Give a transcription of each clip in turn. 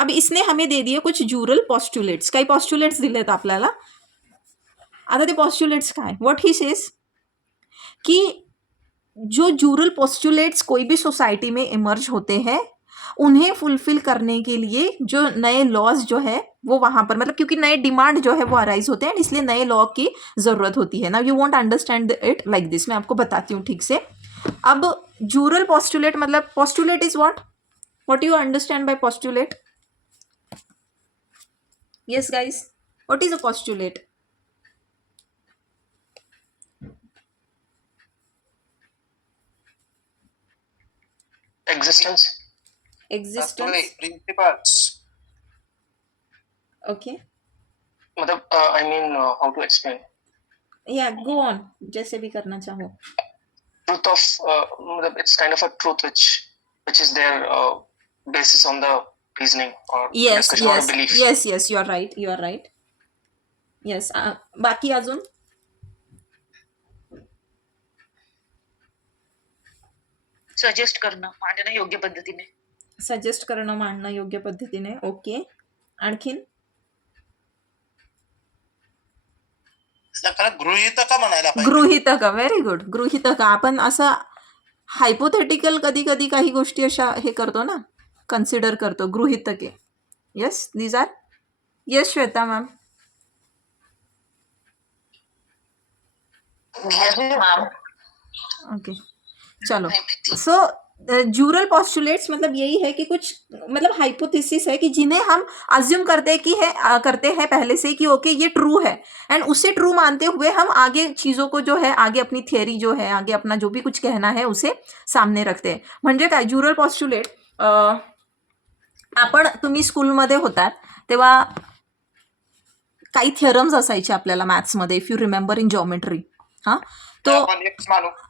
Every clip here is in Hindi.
अब इसने हमें दे दिए कुछ ज्युरल पॉस्ट्युलेट्स. काही पॉस्ट्युलेट्स दिलेत आपल्याला. आता ते पॉस्ट्युलेट्स काय, व्हॉट ही सेज की जो ज्युरल पॉस्ट्युलेट्स कोई भी सोसाइटी में इमर्ज होते हैं, उन्हें फुलफिल करने के लिए जो नए लॉज जो है वो वहां पर, मतलब क्योंकि नए डिमांड जो है वो अराइज होते हैं, इसलिए नए लॉ की जरूरत होती है. ना you won't understand it like this. मैं आपको बताती हूँ ठीक से. अब ज्यूरल पॉस्टुलेट मतलब postulate is what you understand by postulate? Yes guys, what is a postulate? Existence. Principles. Okay. मतलब I mean how to explain? Yeah, go on. जैसे भी करना चाहो. Truth of मतलब it's kind of a truth which is their basis on the reasoning or discussion or belief. Yes, you are right. Yes. बाकी अजून? सजेस्ट करणं, मांडणं योग्य पद्धतीने. सजेस्ट करणं, मांडणं योग्य पद्धतीने. ओके. आणखीन? गृहीतक म्हणायला पाहिजे. गृहीतक. Very good. गृहीतक. आपण असं हायपोथेटिकल कधी कधी काही गोष्टी अशा हे करतो ना, कन्सिडर करतो. गृहीतके. Yes, these are. Yes Shweta ma'am. Okay, चलो. सो ज्यूरल पॉस्टुलेट्स मतलब यही है कि कुछ मतलब हाइपोथेसिस है कि जिन्हें हम अज्यूम करते हैं पहले से कि ओके ये ट्रू है, एंड उसे ट्रू मानते हुए हम आगे चीजों को जो है, आगे अपनी थियरी जो है, आगे अपना जो भी कुछ कहना है उसे सामने रखते हैं. म्हणजे काय ज्यूरल पॉस्टुलेट? आपण तुम्ही स्कूलमध्ये होतात तेव्हा काही थिअरम्स असायचे आपल्याला मॅथ्समध्ये, if you remember in geometry. हाँ, तो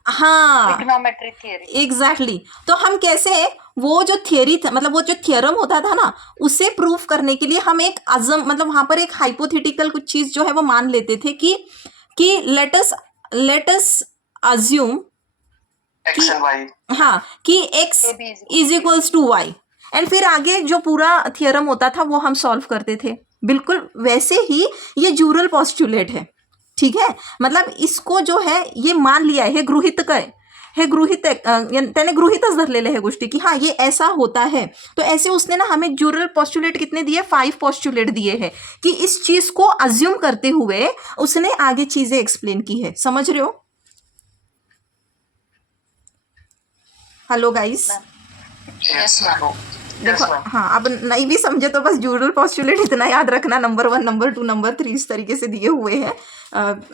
हाँ ट्रिग्नोमेट्री थियरी. एग्जैक्टली. तो हम कैसे वो जो थियरी था, मतलब वो जो थियरम होता था ना, उसे प्रूफ करने के लिए हम एक अजम मतलब वहां पर एक हाइपोथेटिकल कुछ चीज जो है वो मान लेते थे कि let us assume X and Y. हाँ कि x is equals to y, and फिर आगे जो पूरा थियरम होता था वो हम सॉल्व करते थे. बिल्कुल वैसे ही ये ज्यूरल पॉस्टुलेट है. ठीक है, मतलब इसको जो है ये मान लिया है, हे गृहीतक आहे, हे गृहीत त्याने गृहीतच धरलेले आहे गोष्टी की हाँ ये ऐसा होता है. तो ऐसे उसने ना हमें ज्यूरल पॉस्टुलेट कितने दिए? 5 पॉस्टुलेट दिए हैं कि इस चीज को अज्यूम करते हुए उसने आगे चीजें एक्सप्लेन की है. समझ रहे हो? Hello guys. Yes, ma'am. देखो हाँ, अब नहीं भी समझे तो बस ज्यूरल पॉस्टुलेट इतना याद रखना, नंबर 1, नंबर 2, नंबर 3 इस तरीके से दिए हुए हैं.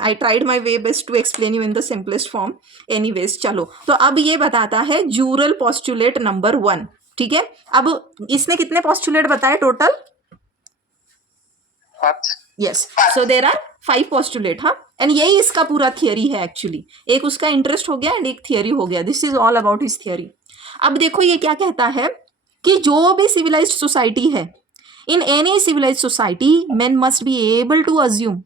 I tried my way best to explain you in the simplest form. Anyways चलो, तो अब ये बताता है ज्यूरल पॉस्टुलेट नंबर 1. ठीक है, अब इसने कितने पॉस्टुलेट बताए टोटल? Yes, so there are 5 postulate. हाँ, एंड यही इसका पूरा थियरी है एक्चुअली. एक उसका इंटरेस्ट हो गया एंड एक थियरी हो गया. This is all about his theory. अब देखो ये क्या कहता है कि जो भी सिविलाइज्ड सोसाइटी है, in any civilised society man must be able to assume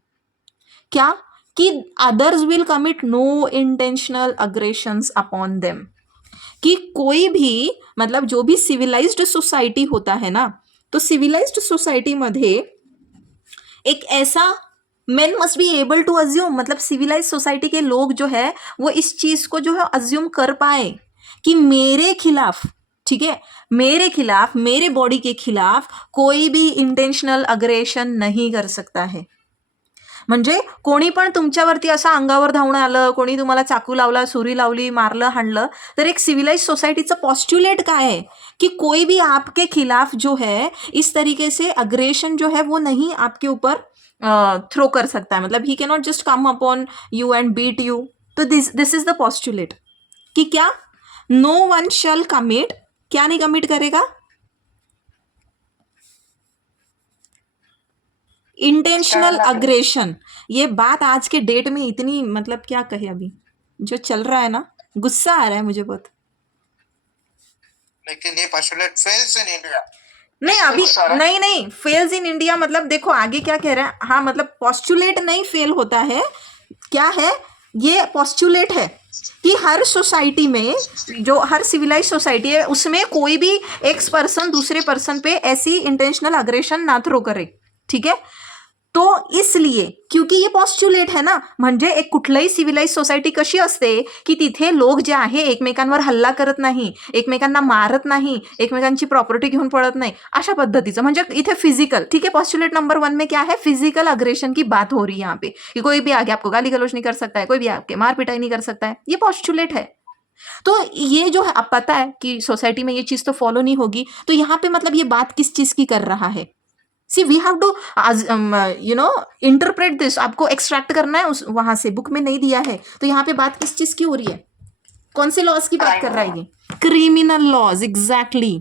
क्या कि others will commit no intentional aggressions upon them. कि कोई भी मतलब जो भी सिविलाइज्ड सोसाइटी होता है ना, तो सिविलाइज्ड सोसाइटी मध्ये एक ऐसा men must be able to assume, मतलब सिविलाइज सोसाइटी के लोग जो है वो इस चीज को जो है अज्यूम कर पाए कि मेरे खिलाफ, ठीक है, मेरे खिलाफ, मेरे बॉडी के खिलाफ कोई भी इंटेंशनल अग्रेशन नहीं कर सकता है. म्हणजे कोणी पण तुमच्यावरती असं अंगावर धावणं आलं, कोणी तुम्हाला चाकू लावला, सुरी लावली, मारलं, हाणलं, तर एक सिविलाइज सोसाइटीचं पॉस्ट्युलेट काय है कि कोई भी आपके खिलाफ जो है इस तरीके से अग्रेशन जो है वो नहीं आपके ऊपर थ्रो कर सकता है. मतलब he can not just come upon you and beat you. तो दिस इज द पॉस्ट्युलेट कि क्या नो वन शैल कमिट, क्या नहीं कमिट करेगा? Intentional aggression. ये बात आज के डेट में इतनी मतलब क्या कहे, अभी जो चल रहा है ना, गुस्सा आ रहा है मुझे बहुत. लेकिन ये पॉस्टुलेट फेल्स इन इंडिया. नहीं अभी नहीं फेल्स इन इंडिया मतलब देखो आगे क्या कह रहा है. हाँ मतलब पॉस्टुलेट नहीं फेल होता है, क्या है ये पॉस्टुलेट है, कि हर सोसाइटी में, जो हर सिविलाइज सोसाइटी है उसमें कोई भी एक पर्सन दूसरे पर्सन पे ऐसी इंटेंशनल अग्रेशन ना थ्रो करे, ठीक है। तो इसलिए, क्योंकि ये पॉस्ट्युलेट आहे ना, म्हणजे एक कुठलंही सिव्हिलाइज सोसायटी कशी असते की तिथे लोक जे आहे एकमेकांवर हल्ला करत नाही, एकमेकांना मारत नाही, एकमेकांची प्रॉपर्टी घेऊन पळत नाही, अशा पद्धतीचं, म्हणजे इथे फिजिकल, ठीक है। पॉस्ट्युलेट नंबर 1 में क्या है, फिजिकल अग्रेशन की बात हो रही है यहाँ पे, कि कोई भी आगे आपको गाली गलौज नहीं कर सकता है, कोई भी आपके मार पिटाई नहीं कर सकता है, ये पॉस्ट्युलेट है। तो ये जो है, अब पता है कि सोसाइटी में ये चीज तो फॉलो नहीं होगी, तो यहाँ पे मतलब ये बात किस चीज की कर रहा है। See we have to interpret this, आपको एक्सट्रैक्ट करना है उस वहां से, बुक में नहीं दिया है। तो यहाँ पे बात किस चीज की हो रही है, कौन से लॉज की बात कर रहा है ये, criminal laws, exactly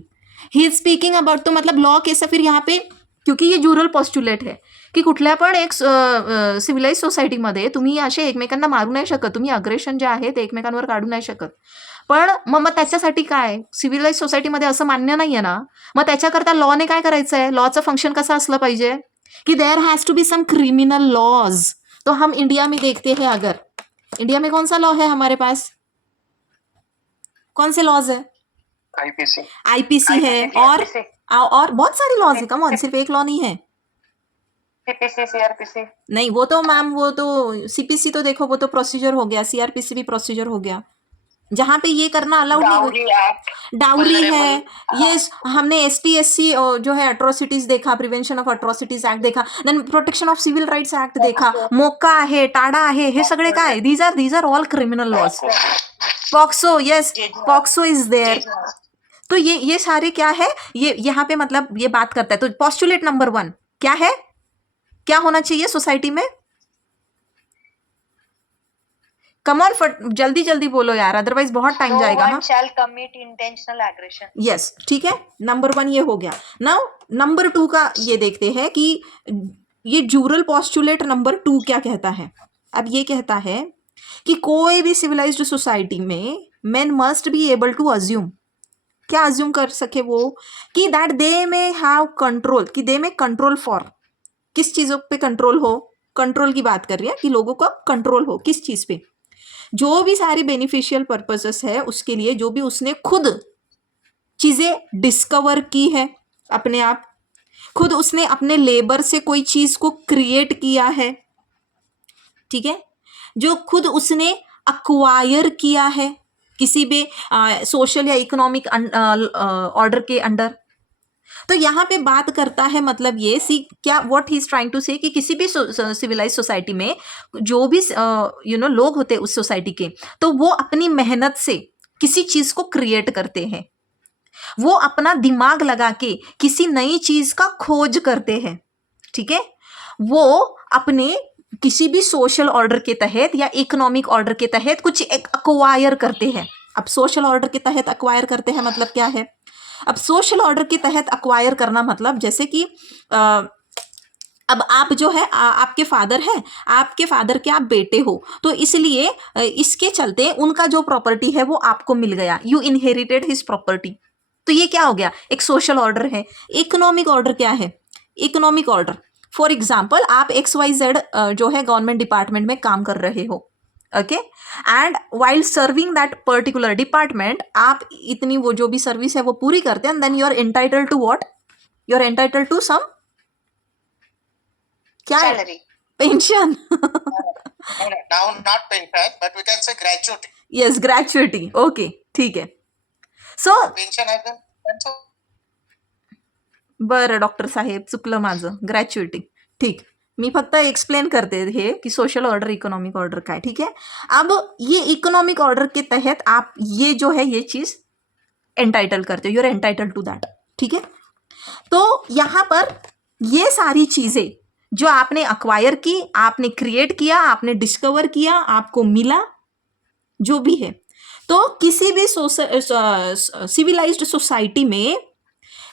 he is speaking about. तो मतलब लॉ कैसा फिर यहाँ पे, क्योंकि ये जुरल पॉस्ट्युलेट है की कुठल्या पण एक सिव्हिलाइज सोसायटीमध्ये तुम्ही असे एकमेकांना मारू नाही शकत, तुम्ही अग्रेशन जे आहे ते एकमेकांवर काढू नाही शकत, पण मग त्याच्यासाठी काय, सिव्हिलाइज सोसायटीमध्ये असं मान्य नाहीये ना, मग त्याच्याकरता लॉने काय करायचं आहे, लॉचं फंक्शन कसं असलं पाहिजे कि there has to be some criminal laws. तो हम इंडिया में देखते हैं, अगर इंडिया में कौन सा लॉ है हमारे पास, कौन से लॉज है, IPC। आईपीसी है, और बहुत सारी लॉज है, कम ऑन, सिर्फ एक लॉ नहीं है। CPC, CRPC। नहीं वो तो मैम, वो तो सीपीसी तो देखो वो तो प्रोसीजर हो गया, सीआरपीसी भी प्रोसीजर हो गया, जहाँ पे ये करना अलाउड नहीं। डाउरी एक्ट, डाउरी है, ये हमने ST/SC जो है अट्रॉसिटीज देखा, प्रिवेंशन ऑफ अट्रॉसिटीज एक्ट देखा, then protection of civil rights act देखा, मोक्का आहे, टाडा आहे, हे सगळे काय, these are all criminal laws. POCSO, yes, POCSO is there. तो ये सारे क्या है, ये यहाँ पे मतलब ये बात करता है। तो पॉस्टुलेट नंबर 1 क्या है, क्या होना चाहिए सोसाइटी में, कम ऑन फट, जल्दी जल्दी बोलो यार, अदरवाइज बहुत टाइम जाएगा। हाँ, शैल कमिट इंटेंशनल एग्रेशन। यस, ठीक है, नंबर 1 ये हो गया। नाउ नंबर 2 का ये देखते हैं कि ये जूरल पॉस्टुलेट नंबर 2 क्या कहता है। अब ये कहता है कि कोई भी सिविलाइज्ड सोसाइटी में men must be able to assume, क्या अज्यूम कर सके वो, कि दैट दे में हैव कंट्रोल, कि दे में कंट्रोल फॉर, किस चीज़ों पे कंट्रोल हो, कंट्रोल की बात कर रही है कि लोगों का कंट्रोल हो किस चीज़ पे, जो भी सारी बेनिफिशियल पर्पसेस है उसके लिए, जो भी उसने खुद चीज़ें डिस्कवर की है अपने आप, खुद उसने अपने लेबर से कोई चीज़ को क्रिएट किया है, ठीक है, जो खुद उसने अक्वायर किया है किसी भी सोशल या इकोनॉमिक ऑर्डर के अंडर। तो यहाँ पे बात करता है, मतलब ये सी क्या, what he is trying to say, कि किसी भी सिविलाइज सोसाइटी में जो भी लोग होते हैं उस सोसाइटी के, तो वो अपनी मेहनत से किसी चीज को क्रिएट करते हैं, वो अपना दिमाग लगा के किसी नई चीज का खोज करते हैं, ठीक है, वो अपने किसी भी सोशल ऑर्डर के तहत या इकोनॉमिक ऑर्डर के तहत कुछ एक अक्वायर करते हैं। अब सोशल ऑर्डर के तहत अक्वायर करते हैं मतलब क्या है, अब सोशल ऑर्डर के तहत अक्वायर करना मतलब जैसे कि अब आप जो है आपके फादर है, आपके फादर के आप बेटे हो, तो इसलिए इसके चलते उनका जो प्रॉपर्टी है वो आपको मिल गया, यू इनहेरिटेड हिज प्रॉपर्टी। तो ये क्या हो गया, एक सोशल ऑर्डर है। इकोनॉमिक ऑर्डर क्या है, इकोनॉमिक ऑर्डर फॉर एग्जाम्पल आप XYZ जो है गवर्नमेंट डिपार्टमेंट में काम कर रहे हो, okay, and while serving that particular department आप इतनी वो जो भी सर्विस है वो पूरी करते हैं, and then you are entitled to what, you are entitled to some, क्या है, pension. Now not pension, but we can say gratuity. Yes, gratuity, okay, ठीक आहे। So Pension has been pension. बरं डॉक्टर साहेब, चुकलं माझं, ग्रॅच्युइटी, ठीक, मी फक्त एक्सप्लेन करते हे कि सोशल ऑर्डर इकोनॉमिक ऑर्डर का है, ठीक है। अब ये इकोनॉमिक ऑर्डर के तहत आप ये जो है ये चीज एंटाइटल करते हो, you are entitle to that, ठीक है। तो यहाँ पर ये सारी चीजें जो आपने अक्वायर की, आपने क्रिएट किया, आपने डिस्कवर किया, आपको मिला, जो भी है, तो किसी भी सिविलाइज्ड सोसाइटी में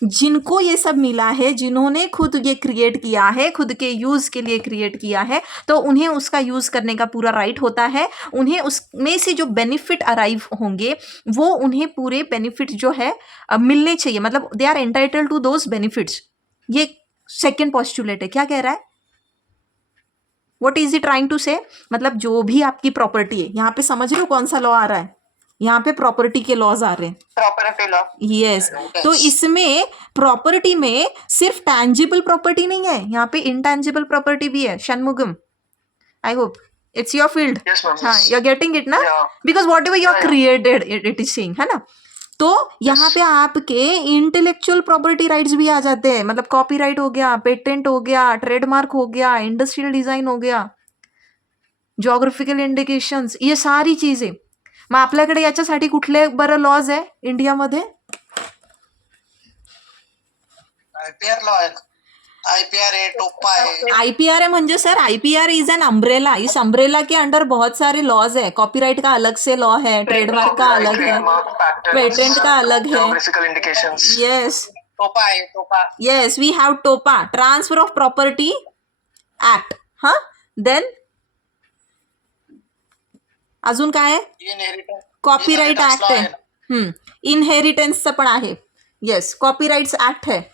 जिनको ये सब मिला है, जिन्होंने खुद ये क्रिएट किया है, खुद के यूज़ के लिए क्रिएट किया है, तो उन्हें उसका यूज़ करने का पूरा राइट होता है। उन्हें उसमें से जो बेनिफिट अराइव होंगे वो उन्हें पूरे बेनिफिट जो है मिलने चाहिए, मतलब they are entitled to those benefits. ये सेकेंड पॉस्टुलेट है, क्या कह रहा है, what is it trying to say, मतलब जो भी आपकी प्रॉपर्टी है, यहाँ पे समझ रहे हो कौन सा लॉ आ रहा है, यहाँ पे प्रॉपर्टी के लॉज आ रहे हैं. Property law. यस तो इसमें प्रॉपर्टी में सिर्फ टैंजिबल प्रॉपर्टी नहीं है, यहाँ पे इनटैंजिबल प्रॉपर्टी भी है. Shanmugam, I hope it's your field. Yes, ma'am. हाँ, Yes. You are getting it ना, Yeah. Because whatever you are Yeah, yeah. Created it is saying, है ना. तो यहाँ पे आपके इंटेलेक्चुअल प्रॉपर्टी राइट्स भी आ जाते हैं, मतलब कॉपीराइट हो गया, पेटेंट हो गया, ट्रेडमार्क हो गया, इंडस्ट्रियल डिझाईन हो गया, जॉग्राफिकल इंडिकेशन्स, ये सारी चीजें. मग आपल्याकडे याच्यासाठी कुठले बरं लॉज आहे इंडियामध्ये? IPR लॉ आहे, IPR है, टोपा है. आईपीआर है म्हणजे sir, IPR is an umbrella. इस अम्ब्रेला के अंडर बहुत सारे लॉज है. कॉपीराइट का अलग से लॉ है, ट्रेडमार्क का अलग है, Trademark, patents, पेटेंट का अलग है. geographical indications. यस टोपा है, टोपा. येस, वी हॅव टोपा, ट्रान्सफर ऑफ प्रॉपर्टी ऍक्ट. हा, देन अजून काय आहे? इनहेरिटन्स. कॉपीराइट ऍक्ट आहे. इनहेरिटेन्सचं पण आहे. यस, कॉपीराइट्स एक्ट है.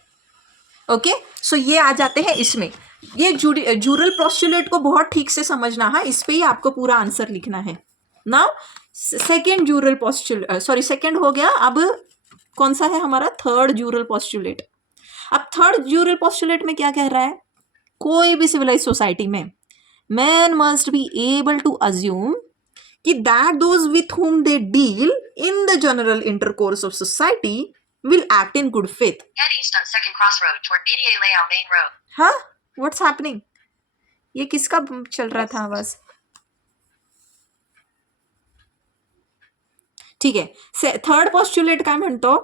ओके, सो ये आ जाते हैं इसमें. ये जूरल पोस्टुलेट को बहुत ठीक से समझना है, इस पे ही आपको पूरा आंसर लिखना है. Now second jural postulate, sorry second हो गया. अब कौन सा है हमारा? Third jural postulate. अब थर्ड जूरल पोस्टुलेट में क्या कह रहा है? कोई भी सिविलाइज सोसाइटी में man must be able to assume कि that those with whom they deal in the general intercourse of society will act in good faith. Head east on Second Crossroad toward BDA Layout Main Road. हाँ, what's happening? ये किसका चल रहा था आवाज? ठीक है. थर्ड पॉस्टुलेट काय म्हणतो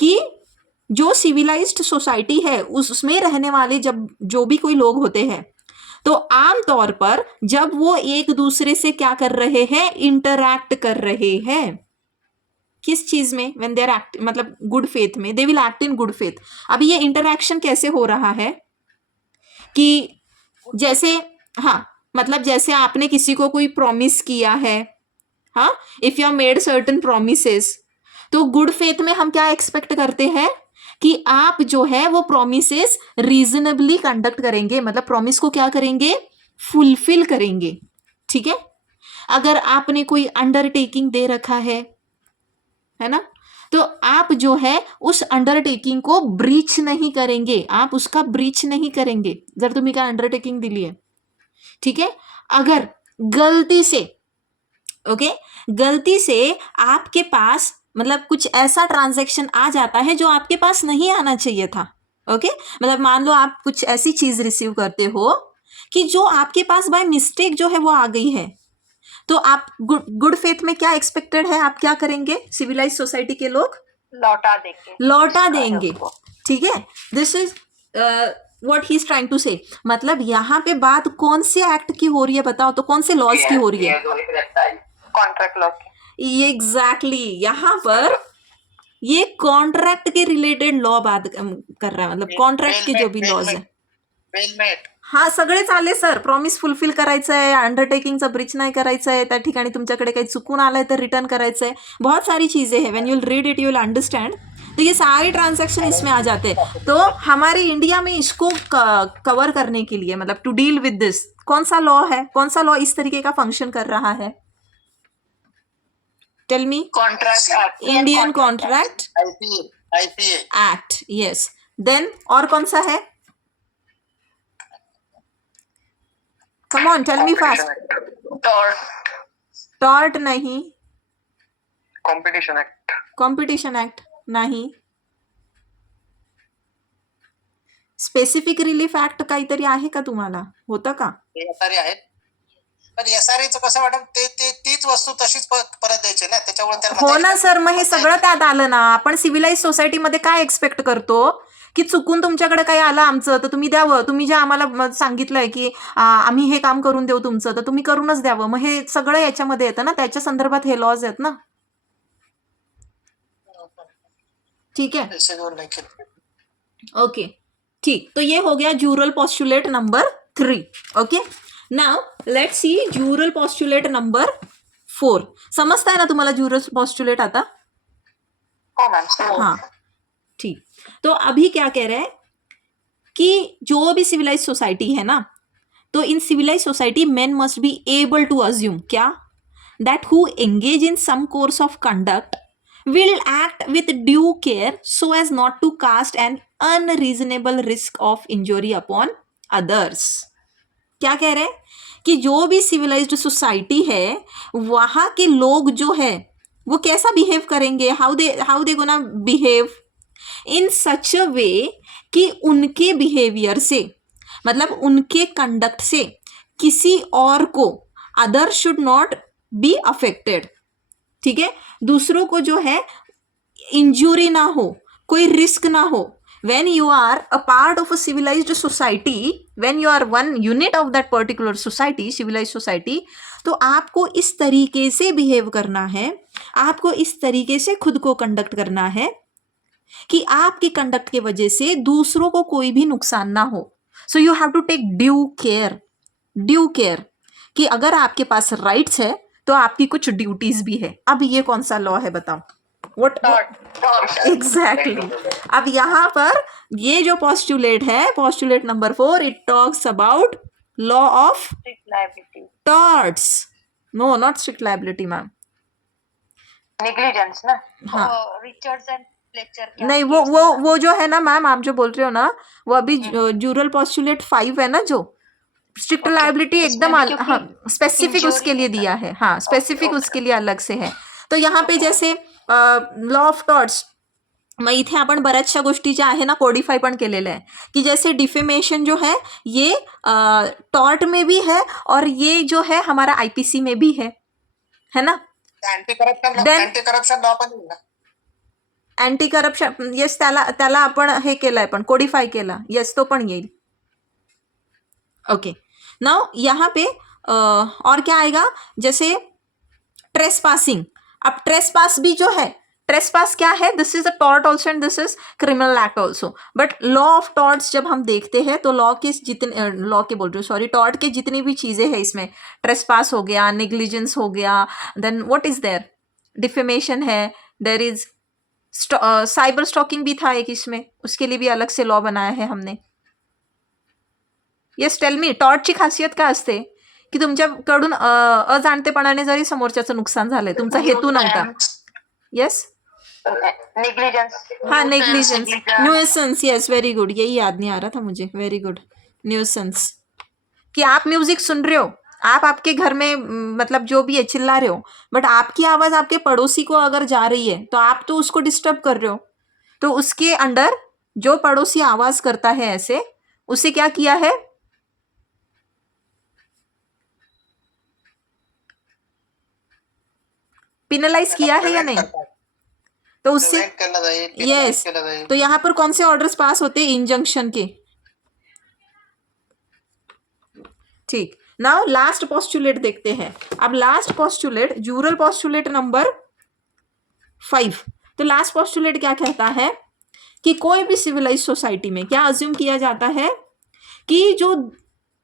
कि जो सिविलाइज्ड सोसाइटी है उसमें रहने वाले जब जो भी कोई लोग होते हैं, तो आमतौर पर जब वो एक दूसरे से क्या कर रहे हैं? इंटरैक्ट कर रहे हैं. किस चीज में? व्हेन दे आर एक्ट, मतलब गुड फेथ में, they will act in good faith. अब ये इंटरैक्शन कैसे हो रहा है कि जैसे, हाँ, मतलब जैसे आपने किसी को कोई प्रॉमिस किया है, हाँ, if you have made certain promises, तो गुड फेथ में हम क्या एक्सपेक्ट करते हैं कि आप जो है वो प्रोमिसेस रीजनेबली कंडक्ट करेंगे, मतलब प्रॉमिस को क्या करेंगे? फुलफिल करेंगे. ठीक है. अगर आपने कोई अंडरटेकिंग दे रखा है ना, तो आप जो है उस अंडरटेकिंग को ब्रीच नहीं करेंगे, आप उसका ब्रीच नहीं करेंगे जर तुम्ही काय अंडरटेकिंग दिली है. ठीक है. अगर गलती से, ओके, गलती से आपके पास मतलब कुछ ऐसा ट्रांजैक्शन आ जाता है जो आपके पास नहीं आना चाहिए था. ओके, मतलब मान लो आप कुछ ऐसी चीज रिसीव करते हो कि जो आपके पास बाय मिस्टेक जो है वो आ गई है, तो आप गुड फेथ में क्या एक्सपेक्टेड है? आप क्या करेंगे? सिविलाइज सोसाइटी के लोग लौटा देंगे. ठीक है. This is what he is trying to say. मतलब यहाँ पे बात कौन से एक्ट की हो रही है बताओ तो? कौन से लॉज की हो रही है? Contract law. एग्जैक्टली यहाँ पर ये कॉन्ट्रैक्ट के रिलेटेड लॉ बात कर रहा है, मतलब कॉन्ट्रॅक्ट के जो भी लॉज आहे. वेलमेट. हा, सगळेच आले सर. प्रॉमिस फुलफिल करायचं आहे, अंडरटेकिंगचा ब्रीच नाही करायचं आहे, त्या ठिकाणी तुमच्याकडे काही चुकून आलंय तर रिटर्न करायचं आहे, बहुत सारी चीजें हैं. When you will read it you will understand. तो ये सारे ट्रांजैक्शन इसमें आ जाते हैं. तो हमारे इंडिया में इसको कवर करने के लिए, मतलब टू डील विद दिस, कौन सा लॉ है? कौन सा लॉ इस तरीके का फंक्शन कर रहा है? Tell me. Contract Act. Indian contract IPA. Act. Yes. Then और कौन सा है? Come on, tell me fast. Tort नहीं. Competition Act. कॉम्पिटिशन ऍक्ट नाही. स्पेसिफिक रिलीफ ऍक्ट काहीतरी आहे का तुम्हाला? होतं का? SRA आहेत. पण SRAचं कसं मॅडम, ते तीच वस्तू तशीच परत द्यायची ना, त्याच्यामुळे त्यांना हो ना सर, मग हे सगळं त्यात आलं ना. आपण सिव्हिलाइज सोसायटीमध्ये काय एक्सपेक्ट करतो की चुकून तुमच्याकडे काही आलं आमचं तर तुम्ही द्यावं. तुम्ही जे आम्हाला सांगितलंय की आम्ही हे काम करून देऊ तुमचं, तर तुम्ही करूनच द्यावं. मग हे सगळं याच्यामध्ये येतं ना, त्याच्या संदर्भात हे लॉज आहेत ना. ठीक है. पैसे देऊन नाही केलं. ओके, ठीक. तो ये हो गया Jurel postulate number 3. Okay, now let's see Jurel postulate number 4. समजता है ना तुम्हाला जूरल पॉस्टुलेट आता? Oh, ma'am. हाँ, ठीक. तो अभी क्या कह रहे हैं कि जो भी सिविलाइज सोसाइटी है ना, तो in civilised society men must be able to assume क्या, that who engage in some course of conduct will act with due care so as not to cast an unreasonable risk of injury upon others. क्या कह रहे हैं कि जो भी सिविलाइज्ड सोसाइटी है वहां के लोग जो है वो कैसा बिहेव करेंगे, how they gonna behave in such a way कि उनके बिहेवियर से, मतलब उनके कंडक्ट से किसी और को, other should not be affected, ठीक है, दूसरों को जो है इंजरी ना हो, कोई रिस्क ना हो. When you are a part of a civilized society, when you are one unit of that particular society, civilized society, तो आपको इस तरीके से बिहेव करना है, आपको इस तरीके से खुद को कंडक्ट करना है कि आपके कंडक्ट के वजह से दूसरों को कोई भी नुकसान ना हो. So you have to take due care कि अगर आपके पास राइट्स है तो आपकी कुछ ड्यूटीज भी है. अब ये कौन सा लॉ है बताओ? What exactly. अब यहाँ पर ये जो पॉस्टुलेट है, postulate number 4, it talks about law of torts. No, not strict liability ma'am. Negligence ना. हाँ. Richards and Fletcher. नहीं, वो जो है ना मैम, आप जो बोल रहे हो ना, वो अभी जूरल पॉस्टुलेट 5 है ना, जो स्ट्रिक्ट लायबिलिटी एकदम हाँ स्पेसिफिक उसके लिए दिया है. हाँ, स्पेसिफिक उसके लिए अलग से है. तो यहाँ पे जैसे लॉ ऑफ टॉर्ट्स, मग इथे आपण बऱ्याचशा गोष्टी ज्या आहे ना कोडिफाय पण केलेल्या आहे की जैसे डिफेमेशन जो है ये टॉर्ट में भी है और ये जो है हमारा आईपीसी में भी है ना. अँटी करप्शन लॉ पण येईल ना. अँटी करप्शन, येस, त्याला आपण हे केलंय, पण कोडिफाय केला, येस, तो पण येईल. ओके, नाउ यहाँ पे और क्या आएगा, जैसे ट्रेसपासिंग. अब ट्रेसपास भी जो है, ट्रेसपास क्या है, this is a tort also and this is criminal act also. But law of torts जब हम देखते हैं तो टॉर्ट के जितनी भी चीजें हैं इसमें, ट्रेसपास हो गया, नेग्लिजेंस हो गया, then what is there, defamation है, देयर इज साइबर स्टॉकिंग भी था एक इसमें, उसके लिए भी अलग से लॉ बनाया है हमने. येस, टेल मी, टॉर्टची खासियत काय असते की तुमच्याकडून अजाणतेपणाने जरी समोरच्याचं नुकसान झालंय, तुमचा हेतू नव्हता. Yes, negligence. हाँ, negligence, nuisance, yes, very good, यही याद नहीं आ रहा था मुझे, वेरी गुड. न्यूसेंस कि आप म्यूजिक सुन रहे हो, आप आपके घर में मतलब जो भी है चिल्ला रहे हो, बट आपकी आवाज आपके पड़ोसी को अगर जा रही है तो आप तो उसको डिस्टर्ब कर रहे हो. तो उसके अंडर जो पड़ोसी आवाज करता है ऐसे, उसे क्या किया है, पिनलाइज किया है या नहीं. तो उससे यस, तो यहाँ पर कौन से ऑर्डर्स पास होते हैं, इंजंक्शन के. ठीक, नाउ लास्ट पोस्टुलेट देखते हैं. अब last postulate, Jurel postulate number 5. तो लास्ट पोस्टुलेट क्या कहता है कि कोई भी सिविलाइज सोसाइटी में क्या अज्यूम किया जाता है कि जो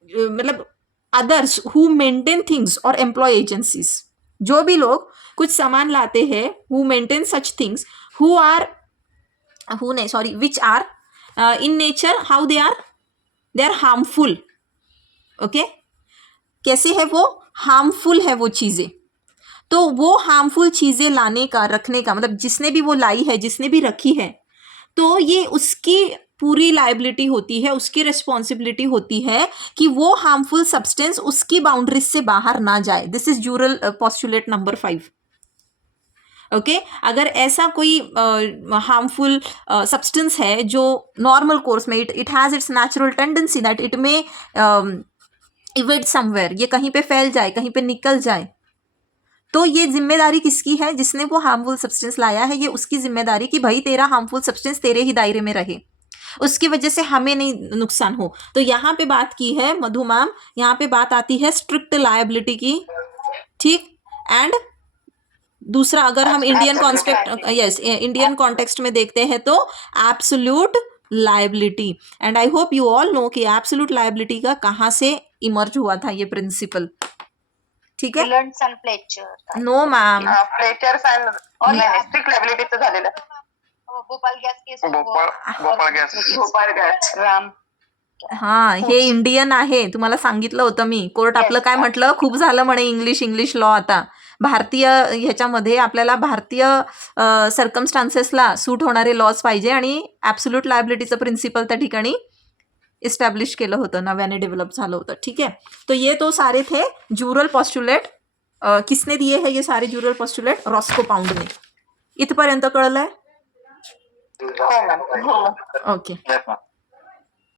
मतलब अदर्स हु मेंटेन थिंग्स और एम्प्लॉय एजेंसीज, जो भी लोग कुछ सामान लाते हैं, who maintain such things, which are in nature, how they are harmful. Okay, कैसे है वो हार्मफुल है वो चीजें. तो वो हार्मफुल चीजें लाने का, रखने का, मतलब जिसने भी वो लाई है, जिसने भी रखी है, तो ये उसकी पूरी लायबिलिटी होती है, उसकी रिस्पॉन्सिबिलिटी होती है कि वो हार्मफुल सब्सटेंस उसकी बाउंड्रीज से बाहर ना जाए. This is Jurel postulate number 5. Okay, अगर ऐसा कोई हार्मफुल सब्सटेंस है जो नॉर्मल कोर्स में, it has its natural tendency that it may evade somewhere, ये कहीं पे फैल जाए, कहीं पे निकल जाए, तो ये जिम्मेदारी किसकी है, जिसने वो हार्मफुल सब्सटेंस लाया है, ये उसकी जिम्मेदारी कि भाई तेरा हार्मफुल सब्सटेंस तेरे ही दायरे में रहे, उसकी वजह से हमें नहीं नुकसान हो. तो यहाँ पे बात की है मधु मैम, यहाँ पे बात आती है स्ट्रिक्ट लायबिलिटी की. ठीक, एंड दूसरा अगर हम इंडियन कॉन्टेक्स्ट में देखते हैं तो absolute liability. And I hope you all know कि एब्सोल्यूट लायबिलिटी का कहाँ से इमर्ज हुआ था ये प्रिंसिपल. ठीक है, नो मैम, फ्लेचर्स एंड और स्ट्रिक्ट लायबिलिटीचं झालेलं. Bhopal gas case, Bhopal gas. Ram हा हे इंडियन आहे, तुम्हाला सांगितलं होतं मी. कोर्ट आपलं काय म्हटलं, खूप झालं म्हणे इंग्लिश लॉ आता. भारतीय ह्याच्यामध्ये आपल्याला भारतीय सर्कमस्टान्सेसला सूट होणारे लॉज पाहिजे आणि ॲब्सोल्यूट लायबिलिटीचं प्रिन्सिपल त्या ठिकाणी इस्टॅब्लिश केलं होतं, नव्याने डेव्हलप झालं होतं. ठीक है, तो ये तो सारे थे ज्युरल पॉस्ट्युलेट. किसने दिए है ये सारे ज्युरल पॉस्ट्युलेट? रॉस्को पाउंडने. इथपर्यंत कळलंय? हो मॅम. ओके. Yes, ma'am.